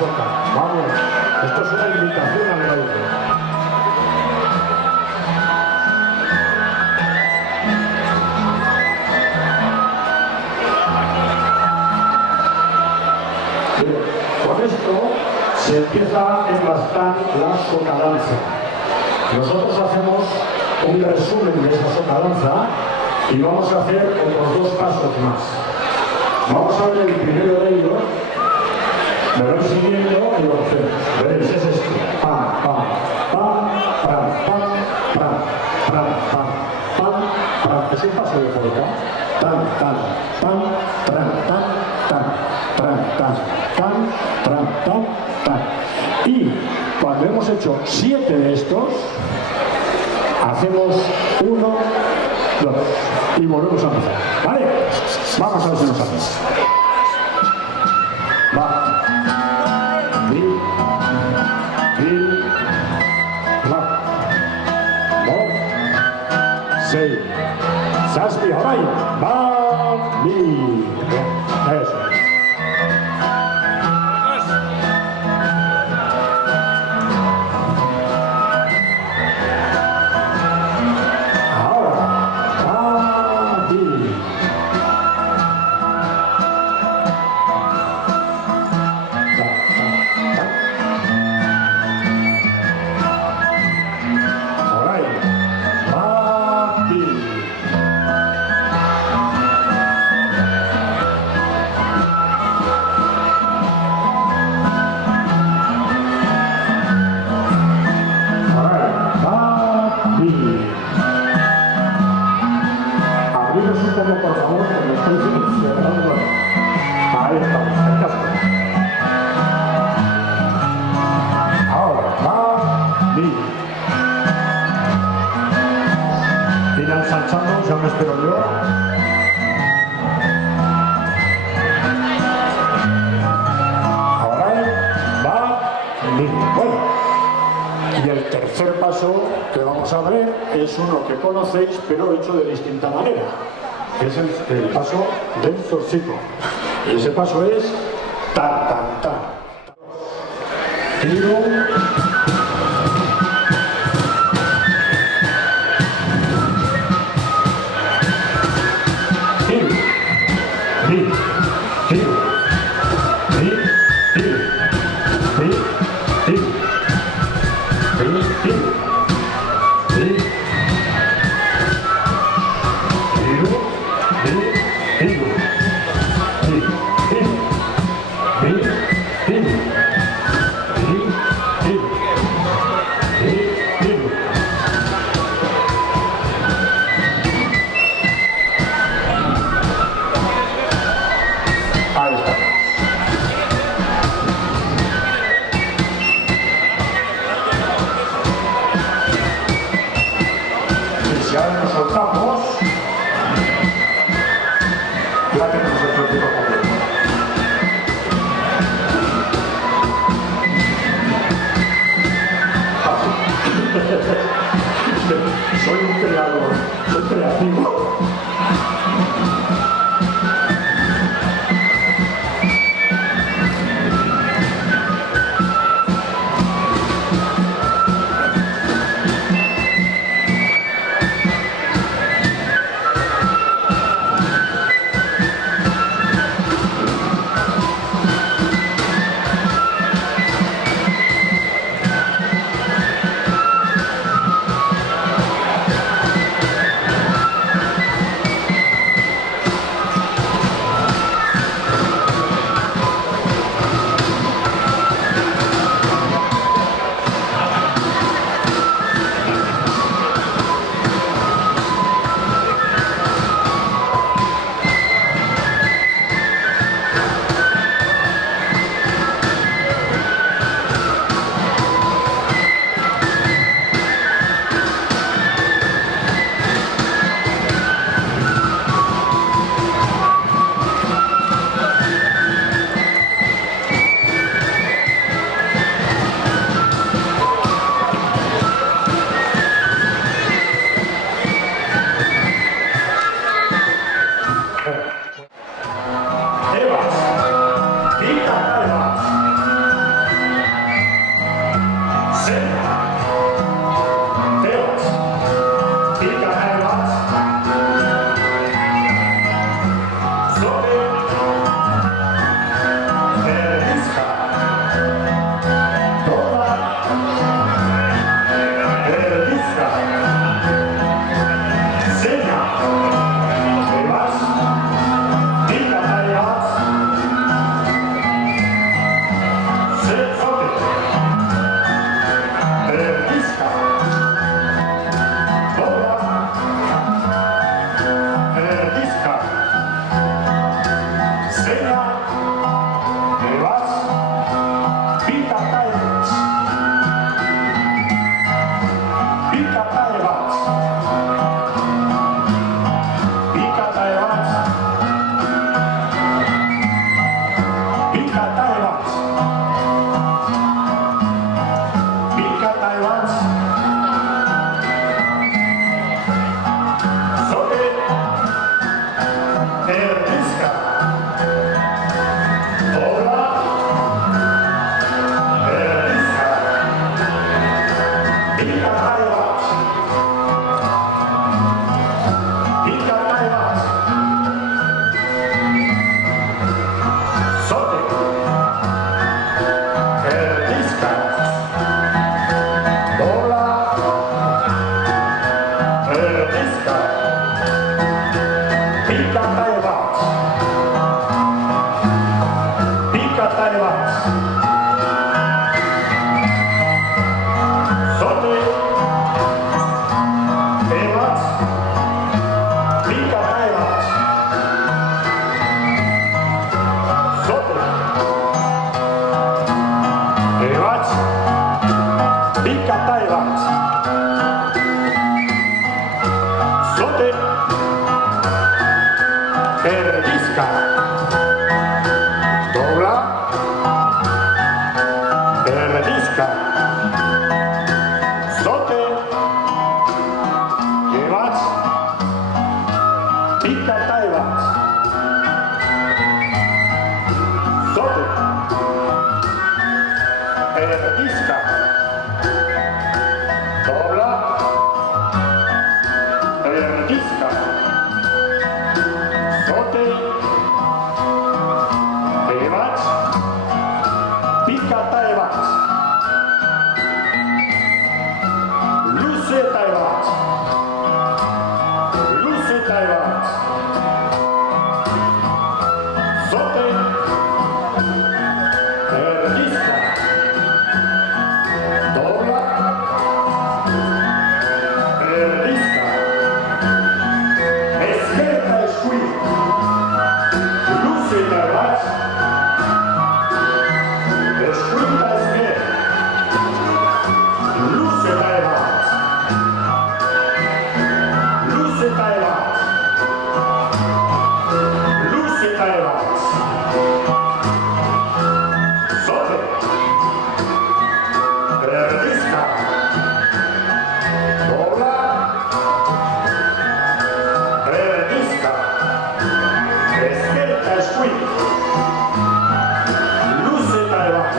soca. Vamos, esto es una invitación al baile. Con esto se empieza a embastar la socadanza. Nosotros hacemos un resumen de esa socadanza y vamos a hacer otros dos pasos más. Vamos a ver el primero de ellos, me voy siguiendo y lo hacemos. ¿Veis? Es esto. Pam, pam, pam, pam, pam, pam, pam, pam, pam, pam. Es un paso de polka. Tan, tan, tan, tan, tan, tan, tan, tan, tan, tan, tan, tan. Y cuando hemos hecho 7 de estos, hacemos 1, 2 y volvemos a empezar. ¿Vale? Vamos a ver si nos sale. Va. Mi. La. Mo. Sei. Saspi. Ahora ahí. Va. Mi. Eso. Por favor, que me estoy cerrando. Ahí estamos, en casa. Ahora, va, mi. Ir ensanchando, ya me espero yo. Ahora va, mi. Bueno, y el tercer paso que vamos a ver es uno que conocéis, pero hecho de distinta manera. Es el paso del zorcito. Y ese paso es tan, tan, tan. Tiro. Tiro. Mi. Tiro. Mi. Tiro. Mi. Tiro. Mi. Tiro. Mi. Si ahora nos soltamos, ya tenemos el proyecto completo. Soy un creador, soy creativo. taivas. Pica taivas. Sote. Perdisca. Dobla. Perdisca. Sote. Llevas. Pica taivas. Sote. Perdisca. Dobla. Perdisca. Sote. Llevas. Pica taivas. Luce taivas. Luce taivas. Sote. Perdisca. Dobla. Perdisca. Esquerda esquí. Luce taivas. Esquinta esquerda. Luce taivas. Luce taivas. Luce taivas. Sote. Perdisca. Dobla. Perdisca. Esquerda esquí. Luce taivas.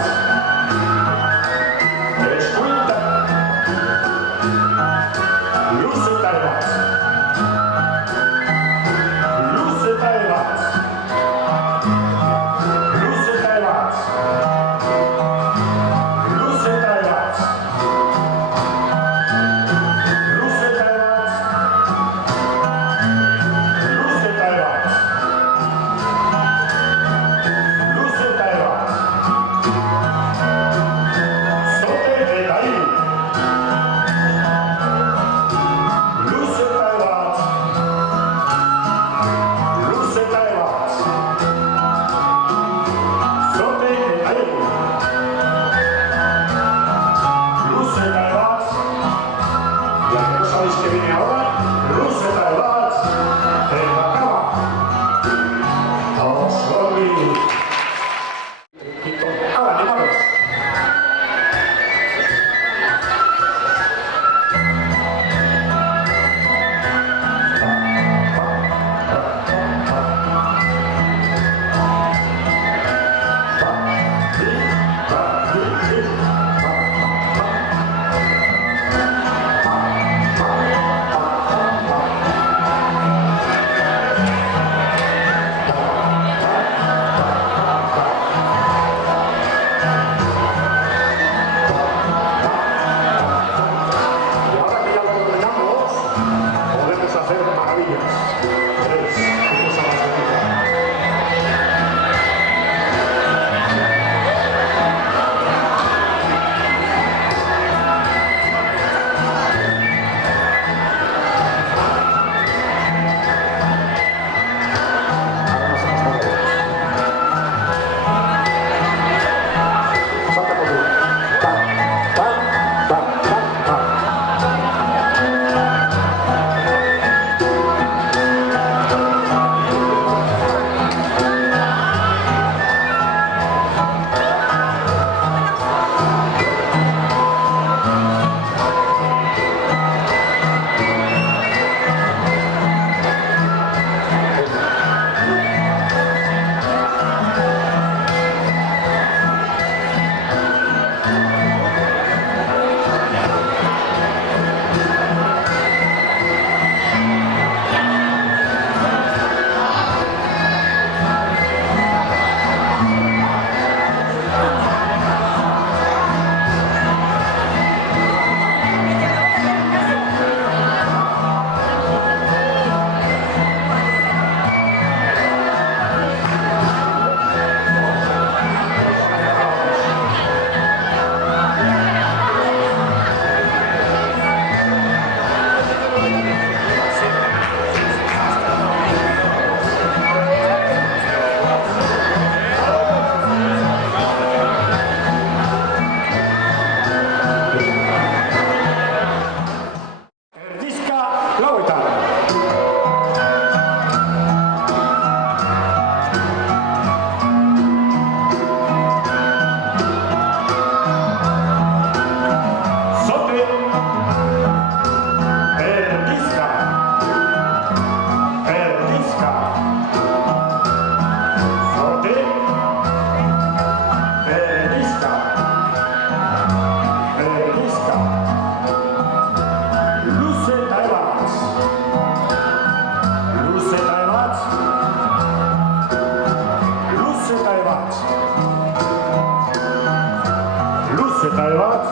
eta ebat,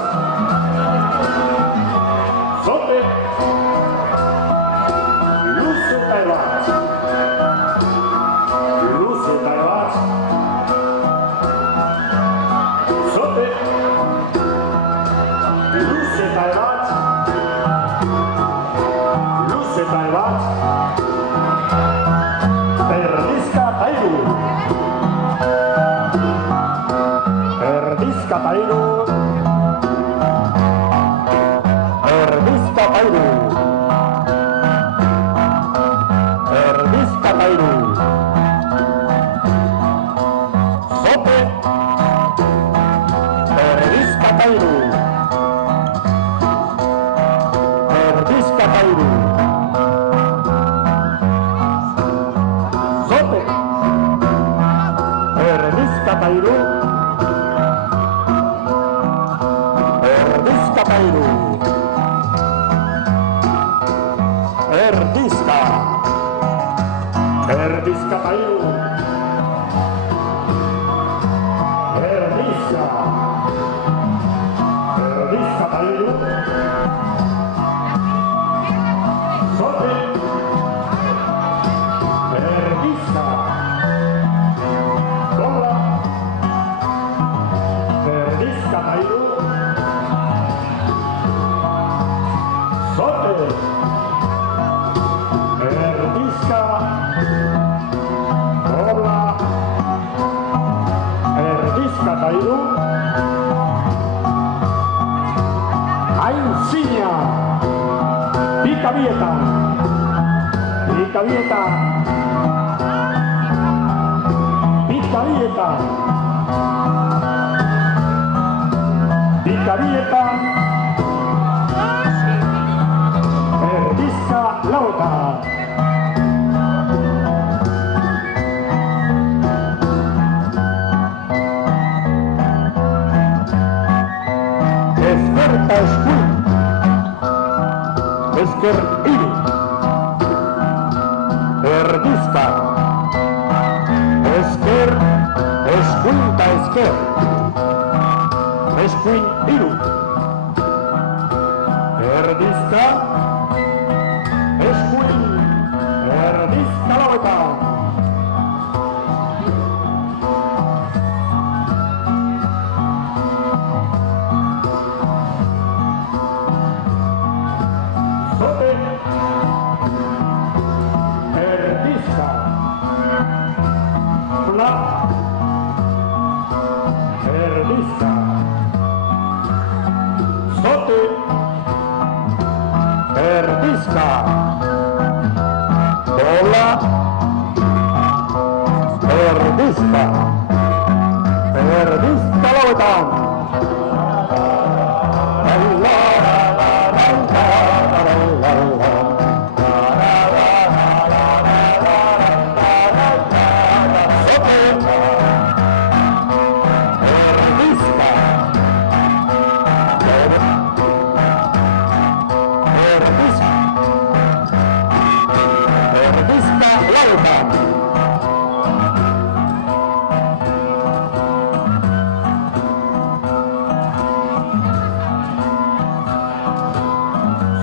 zote, luz eta ebat, luz eta ebat, zote, luz eta ebat, luz eta ebat, erdizka eta hiru. Erdizka eta hiru. Erdizka eta hiru. Erdizka eta hiru. Zote. Erdizka eta hiru. Erdizka eta hiru. Zote. Erdizka eta hiru. Erdizka eta hiru. Erdizka. Erdizka eta hiru. Erdizka. Erdizka eta hiru. Zote. Erdizka. Dobra. Erdizka eta hiru. Zote. Erdizka. Dobra. Erdizka eta hiru. Aintzina. Pika bietan. Pika bietan. Pika bietan. Pika bietan. Erdizka lauetan. Ezker eta eskuin. Ezker hiru. Erdizka. Ezker, eskuin eta ezker. Eskuin hiru. Erdizka. Eskuin. Erdizka lauetan. Zote. Erdizka. Pla. Erdizka. Zote. Erdizka. Bola. Erdizka. Erdizka lauetan.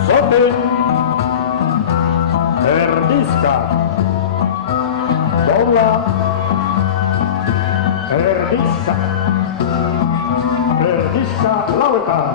Zote. Erdizka. Bola. Erdizka. Erdizka lauetan.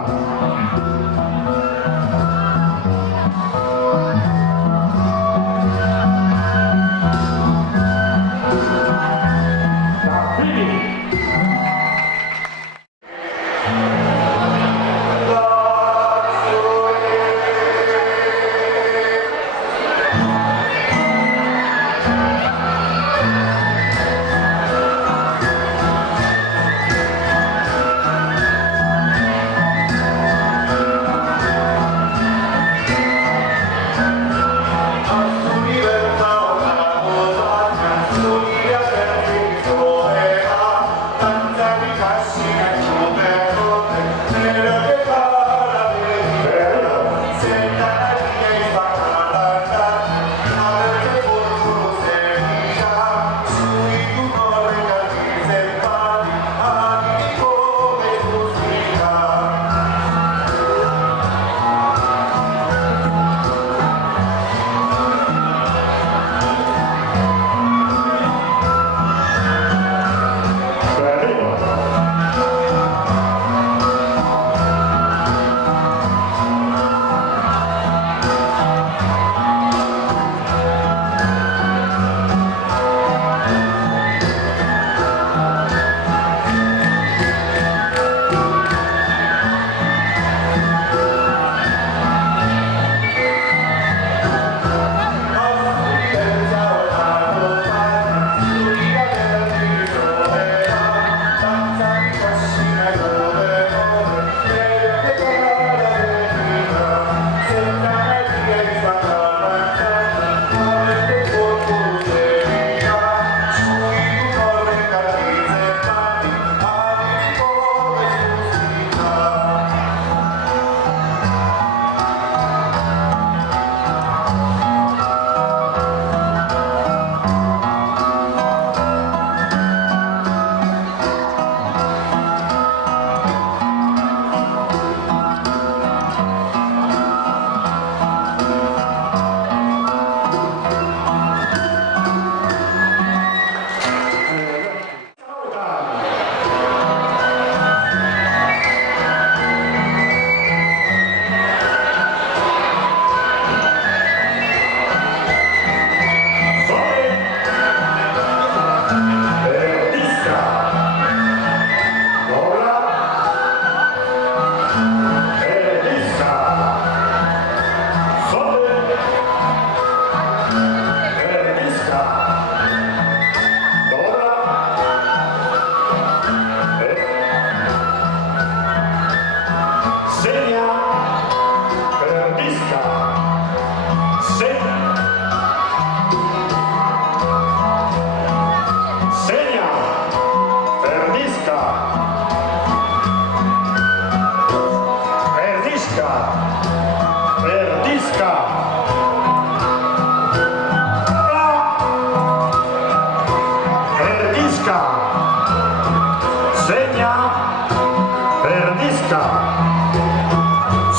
perdisca,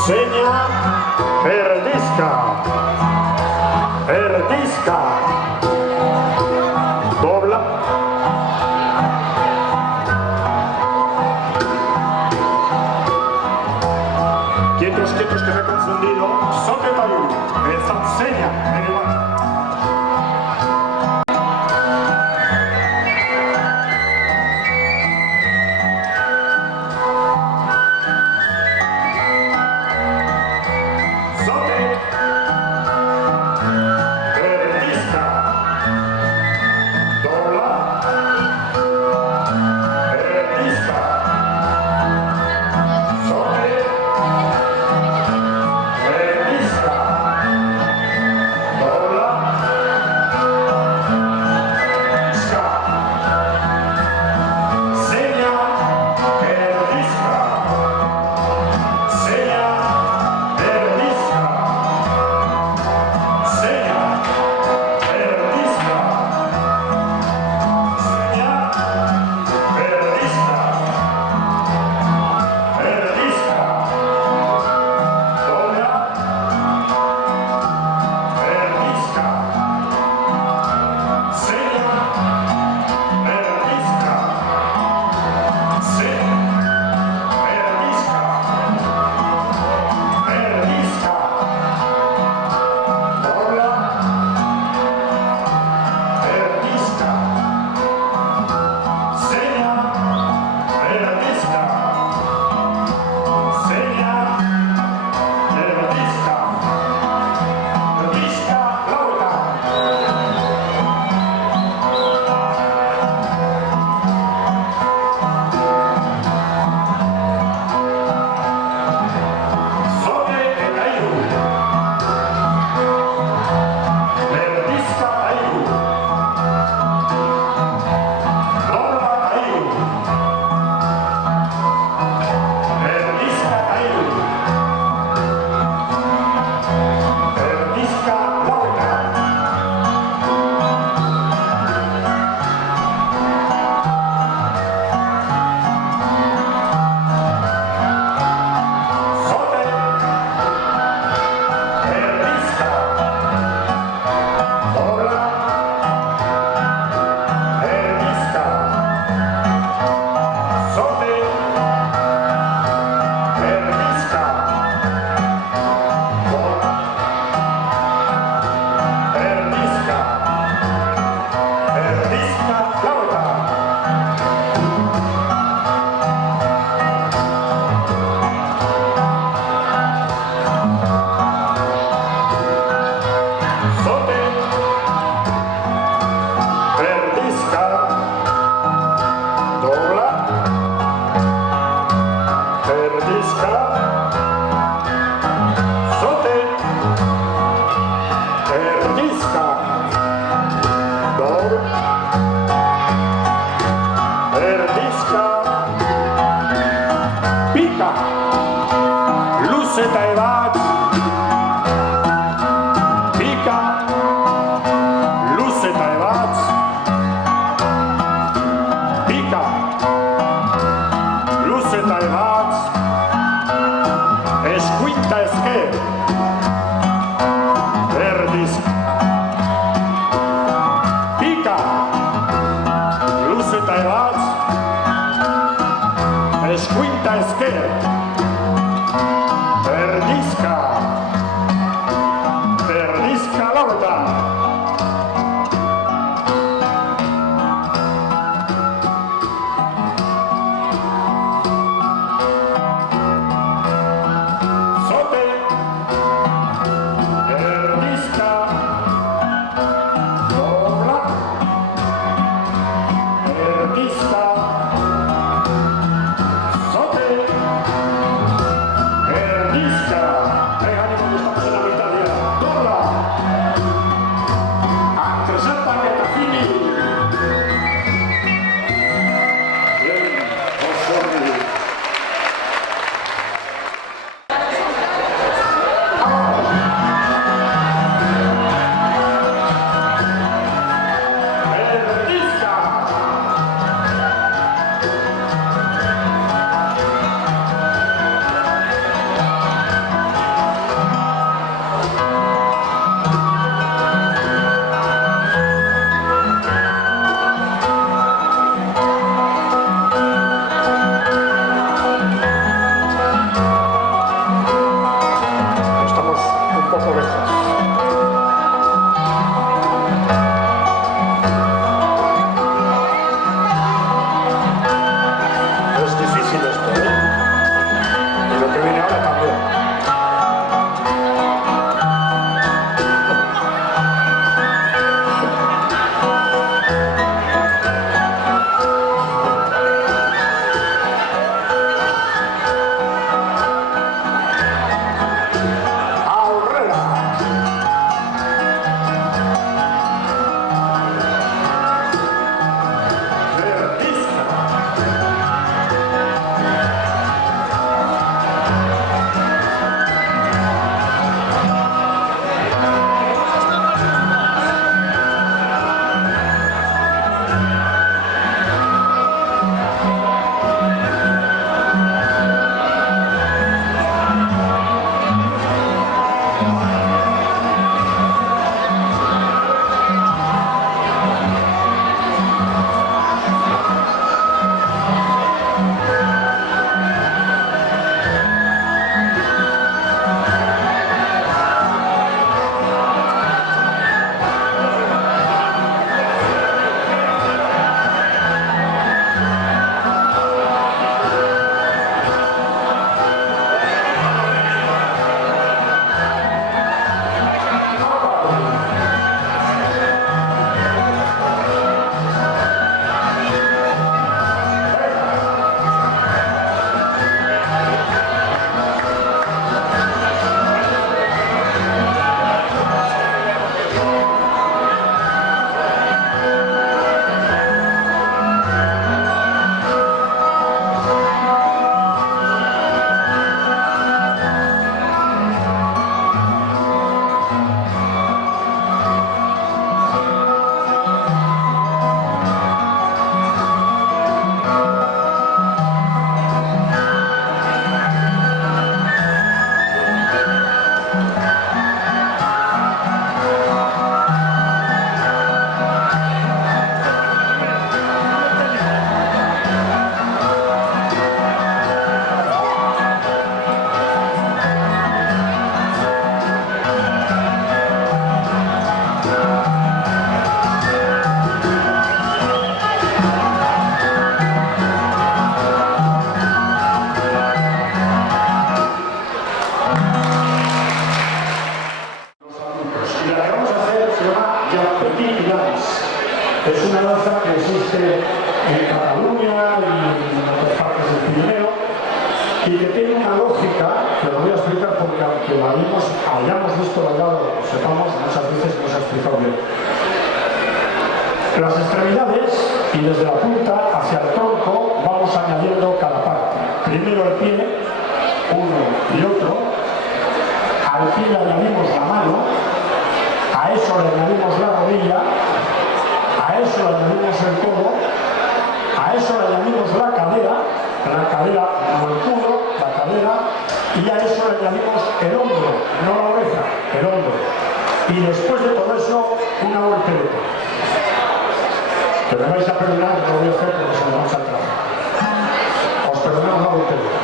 seña, perdisca, perdisca, dobla, quietos, quietos, que me he confundido, sote payu, esa seña, que tiene una lógica, que lo voy a explicar porque aunque la hayamos visto bailado, sepamos, muchas veces no se ha explicado bien. Las extremidades y desde la punta hacia el tronco vamos añadiendo cada parte. Primero el pie, uno y otro. Al pie le añadimos la mano, a eso le añadimos la rodilla, a eso le añadimos el codo, a eso le añadimos la cadera como el culo, la cadera, y a eso le añadimos el hombro, no la oreja, el hombro. Y después de todo eso, una voltereta. Que me vais a perdonar, que lo voy a hacer porque se me mancha el traje. Os perdonamos la voltereta.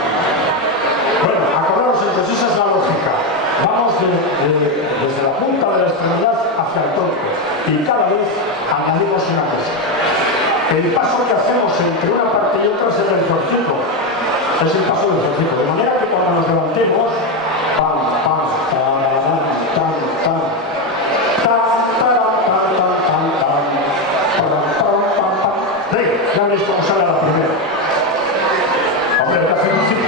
Bueno, acordaros entonces, esa es la lógica. Vamos desde la punta de la extremidad hacia el tronco y cada vez añadimos una cosa. El paso que hacemos entre una parte y otra es el del zorcito. Es el paso del zorcito. De manera que cuando nos levantemos, pam, pam, tararán, tan, tan, tan, tarán, tan, tan, tan, tan, pam, pam, pam, pam. Venga, ya veis cómo sale la primera. Hombre, hay que hacer un ciclo.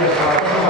y para